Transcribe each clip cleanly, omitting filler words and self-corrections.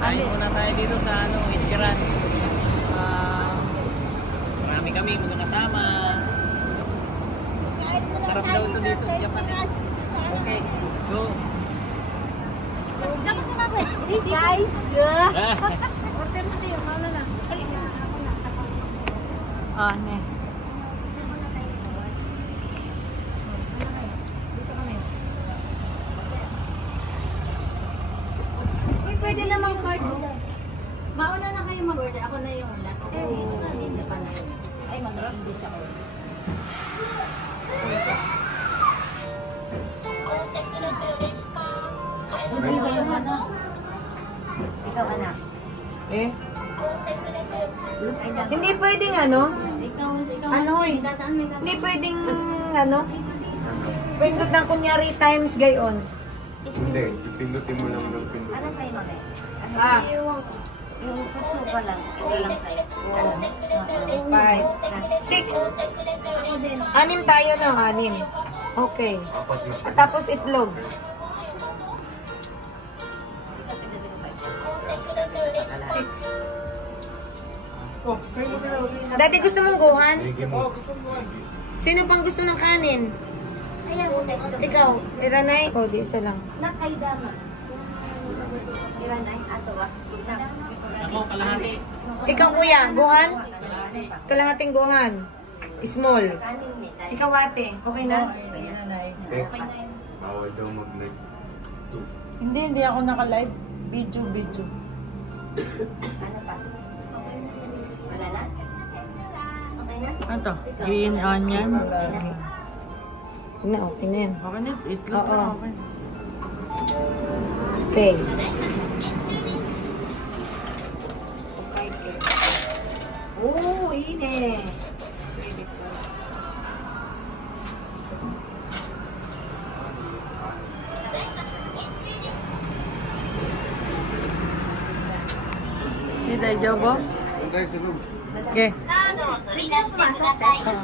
Kain muna tayo dito sa Ichiran. Marami kami mga kasama. Sarap daw ito dito sa Japan. Okay, go. Guys, Order mo tayo, mana na. oh, ne. Uy, pwede namang card. Mauna na kayo mag-order. Ako na yung last kasi in Japan na yun. Ay, mag-English ako. Hindi ba yung ano? Ikaw anak. Eh? Ay, dapat. Hindi pwedeng ano? Ikaw, Ano eh? dataan may Hindi pwedeng ano? Pindot ng kunyari times gayon. Hindi, pindutin mo lang ng pindutin. Ano sa'yo, mami? Ano? Ah. Yung putsuka lang. Ito lang sa'yo. Ano? 5, 6. Ako din. 6 tayo no, 6. Okay. Apat na. At tapos itlog. Oh, kayo mo din ako. Daddy, gusto mong guhan? Sige mo. Oh, gusto mo. Sino pang gusto ng kanin? Ayan, ulit. Ikaw, Iranay? O, di isa lang. Nakaidama. Iranay, ato ba? Ako, kalahati. Ikaw, kuya, guhan? Kalahating guhan. Small. Kanin ni tayo. Ikaw, ate. Okay na? Eh, bawal daw mag-live. Hindi ako naka-live. Video. Ano pa? Wala na? Okay na? Ano to? Green onion. Na, okay na yan. Okay na, itlog Oo. na okay. Okay. Oh, ine. Hindi tayo jobo? Huwag tayo sa loob. Okay. Ano? Rinas masok tayo.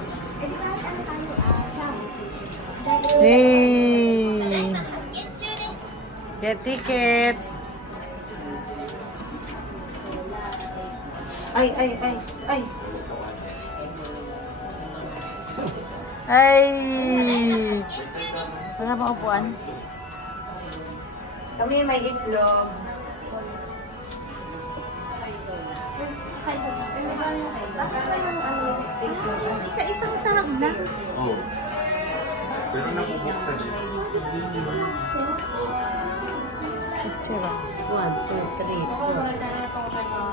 Hey! Get ticket! Ay. Ay! Wala ba upuan? Kami may itlog. Isa-isang tawag na. Oo. Pero nabubuksan eh. Picture ah. 1, 2, 3.